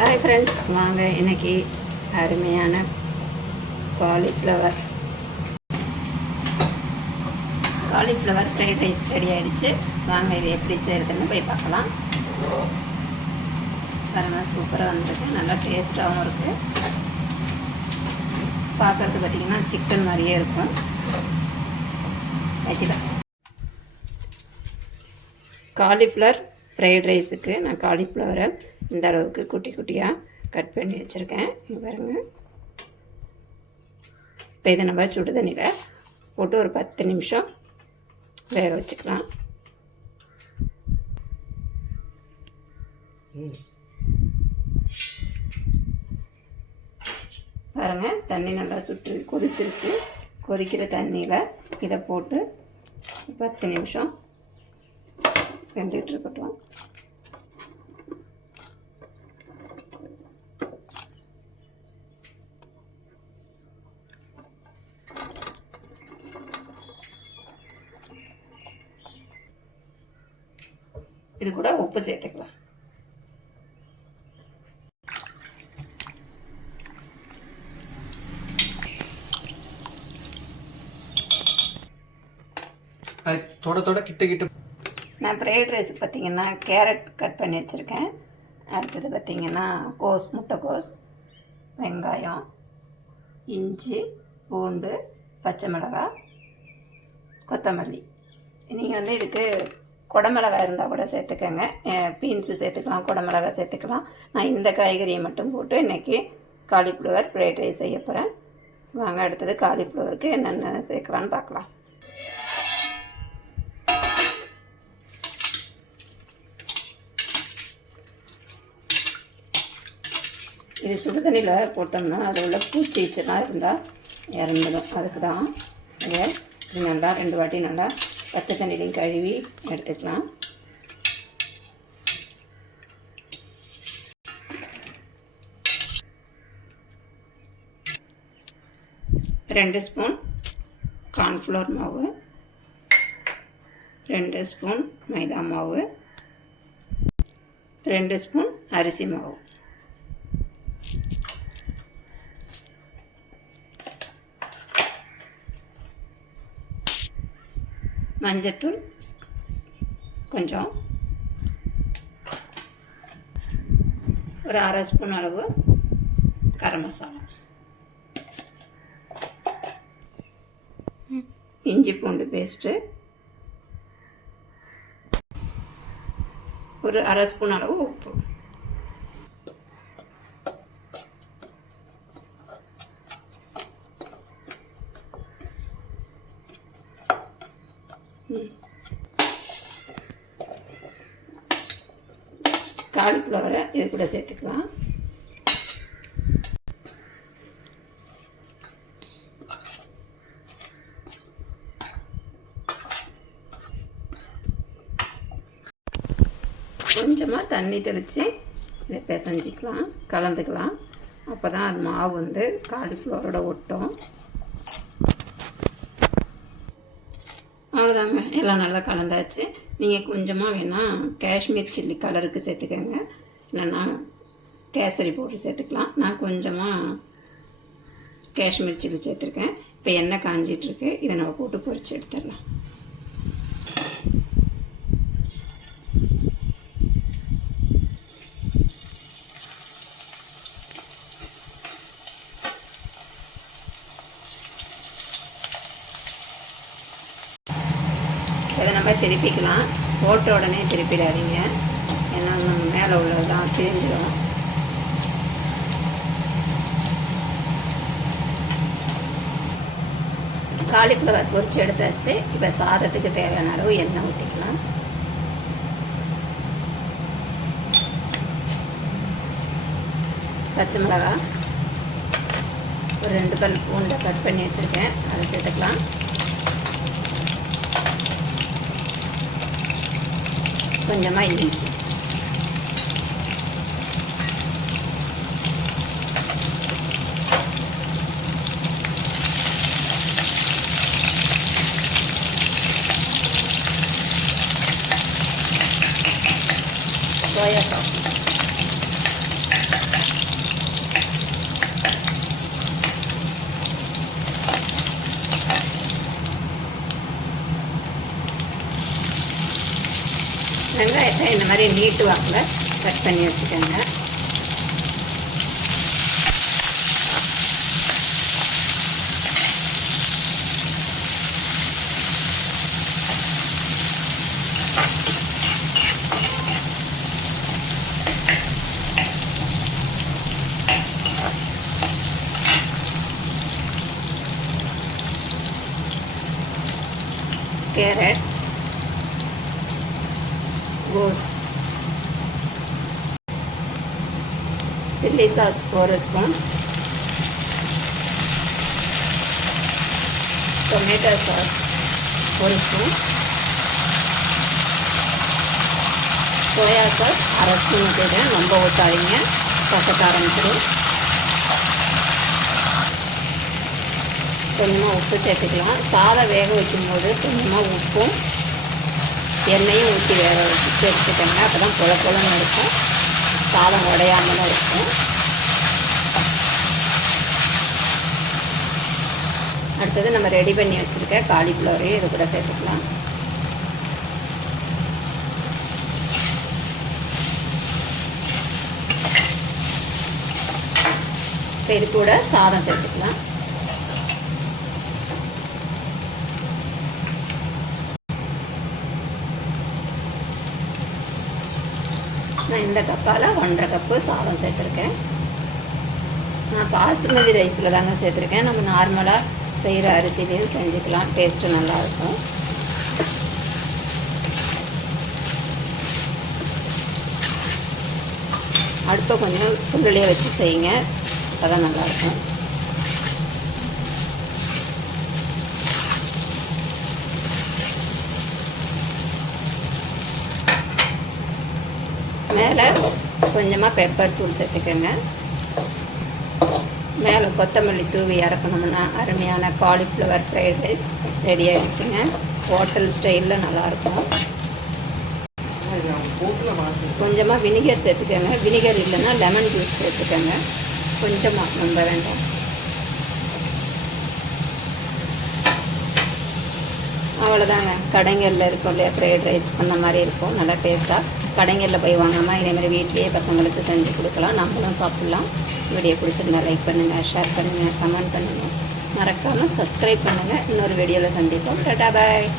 Hi friends, வாங்க இன்றைக்கி அருமையான காலிஃப்ளவர் ஃப்ரைட் ரைஸ் ரெடி ஆகிடுச்சு. வாங்க இது எப்படி செய்கிறதுன்னு போய் பார்க்கலாம். பாருங்க, சூப்பராக வந்துருக்கு, நல்லா டேஸ்ட்டாகவும் இருக்குது. பார்க்குறது பார்த்திங்கன்னா சிக்கன் மாதிரியே இருக்கும். வச்சுக்கலாம். காலிஃப்ளவர் ஃப்ரைட் ரைஸுக்கு நான் காலிஃப்ளவரை இந்த அளவுக்கு குட்டி குட்டியாக கட் பண்ணி வச்சுருக்கேன். இங்கே பாருங்கள். இப்போ இதை நம்ம சுடு தண்ணியில் போட்டு ஒரு 10 நிமிஷம் வேக வச்சுக்கலாம். பாருங்கள், தண்ணி நல்லா சுட்டு கொதிச்சிருச்சு. கொதிக்கிற தண்ணியில் இதை போட்டு 10 நிமிஷம் வெந்துட்டு இருக்கட்டும். இது கூட உப்பு சேர்த்துக்கலாம். நான் ஃப்ரைட் ரைஸுக்கு பார்த்திங்கன்னா கேரட் கட் பண்ணி வச்சுருக்கேன். அடுத்தது பார்த்திங்கன்னா முட்டைக்கோஸ், வெங்காயம், இஞ்சி, பூண்டு, பச்சை மிளகாய், கொத்தமல்லி. நீங்கள் இதுக்கு குடமிளகாய் இருந்தால் கூட சேர்த்துக்கோங்க. பீன்ஸு சேர்த்துக்கலாம், குடமிளகாய் சேர்த்துக்கலாம். நான் இந்த காய்கறியை மட்டும் போட்டு இன்றைக்கி காலிஃப்ளவர் ஃப்ரைட் ரைஸ் செய்ய போகிறேன். வாங்க அடுத்தது காலிஃப்ளவருக்கு என்னென்ன சேர்க்கலான்னு பார்க்கலாம். இது சுடு தண்ணியில் போட்டோம்னா அதில் உள்ள பூச்சிச்செல்லாம் இருந்தால் இறந்துடும். அதுக்கு தான் இதை நல்லா 2 வாட்டி நல்லா பச்சை தண்ணியிலையும் கழுவி எடுத்துக்கலாம். ரெண்டு ஸ்பூன் கார்ன்ஃப்ளவர் மாவு, 2 ஸ்பூன் மைதா மாவு, 2 ஸ்பூன் அரிசி மாவு, மஞ்சத்தூள் கொஞ்சம், ஒரு 1/2 ஸ்பூன் அளவு கரம் மசாலா, இஞ்சி பூண்டு பேஸ்ட்டு ஒரு 1/2 ஸ்பூன் அளவு உப்பு. காலிஃப்ளவரை இது கூட சேர்த்துக்கலாம். கொஞ்சமாக தண்ணி தெளித்து இதை பிசைஞ்சிக்கலாம், கலந்துக்கலாம். அப்போ தான் அது மாவு காலிஃப்ளவரோட ஒட்டும். அவ்வளோதாங்க, எல்லாம் நல்லா கலந்தாச்சு. நீங்கள் கொஞ்சமாக வேணால் காஷ்மீர் சில்லி கலருக்கு சேர்த்துக்கோங்க, இல்லைன்னா கேசரி பவுடர் சேர்த்துக்கலாம். நான் கொஞ்சமாக காஷ்மீர் சில்லி சேர்த்துருக்கேன். இப்போ எண்ணெய் காஞ்சிட்ருக்கு, இதை நம்ம போட்டு பொரித்து எடுத்துடலாம். இதை நம்ம திருப்பிக்கலாம். போட்ட உடனே திருப்பிடாதீங்க, ஏன்னா நம்ம மேலே உள்ளதெல்லாம் பிரிஞ்சிடும். காலிஃப்ளவர் பொரிச்சு எடுத்தாச்சு. இப்போ சாதத்துக்கு தேவையான அளவு எண்ணெய் ஊற்றிக்கலாம். பச்சை மிளகாய் ஒரு 2 பல் பூண்டை கட் பண்ணி வச்சுருக்கேன், அதை சேர்த்துக்கலாம். கொஞ்சமாக இஞ்சி, soya sauce. கேரட்டை இந்த மாதிரி நீட்டு வாக்கில் கட் பண்ணி வச்சுக்கோங்க. கேரட், கோஸ், chilli sauce 1 spoon, tomato sauce 1 spoon, soya sauce 1/2 spoon ஊற்றிடுறேன். ரொம்ப ஊற்றாதீங்க, கசக்க ஆரம்பிச்சிடும். கொஞ்சமாக உப்பு சேர்த்துக்கலாம். சாதம் வேக வைக்கும்போது கொஞ்சமாக உப்பும் எண்ணெயும் ஊற்றி வேக வச்சு சேர்த்துக்கோங்க. அப்போ தான் பொல பொலன்னு இருக்கும், சாதம் உடையாமல் இருக்கும். அடுத்தது நம்ம ரெடி பண்ணி வச்சுருக்க காலிஃப்ளவரையும் இது கூட சேர்த்துக்கலாம். இப்போ இது கூட சாதம் சேர்த்துக்கலாம். நான் இந்த கப்பால் 1.5 கப்பு சாதம் சேர்த்துருக்கேன். நான் பாசுமதி ரைஸில் தாங்க சேர்த்துருக்கேன். நம்ம நார்மலாக செய்கிற அரிசிலையும் செஞ்சுக்கலாம், டேஸ்ட்டு நல்லாயிருக்கும். அடுப்பை கொஞ்சம் ஃபுல்லிலே வச்சு செய்யுங்க, அப்போ தான் நல்லாயிருக்கும். மேலே கொஞ்சமாக பெப்பர் தூள் சேர்த்துக்கோங்க. மேலே கொத்தமல்லி தூவி இறக்கணும்னா அருமையான காலிஃப்ளவர் ஃப்ரைட் ரைஸ் ரெடி ஆகிடுச்சுங்க. ஹோட்டல் ஸ்டைலில் நல்லாயிருக்கும். கொஞ்சமாக வினிகர் சேர்த்துக்கோங்க. வினிகர் இல்லைன்னா லெமன் ஜூஸ் சேர்த்துக்கோங்க கொஞ்சமாக, ரொம்ப வேண்டாம். அவ்வளோதாங்க, கடைங்களில் இருக்கும் இல்லையா ஃப்ரைட் ரைஸ் அந்த மாதிரி இருக்கும், நல்லா டேஸ்ட்டாக. கடைங்களில் போய் வாங்காமல் இதேமாதிரி வீட்லேயே பசங்களுக்கு செஞ்சு கொடுக்கலாம், நம்மளும் சாப்பிட்லாம். வீடியோ பிடிச்சிருந்தா லைக் பண்ணுங்கள், ஷேர் பண்ணுங்கள், கமெண்ட் பண்ணுங்கள், மறக்காமல் சப்ஸ்கிரைப் பண்ணுங்கள். இன்னொரு வீடியோவில் சந்திப்போம். டாடா பாய்.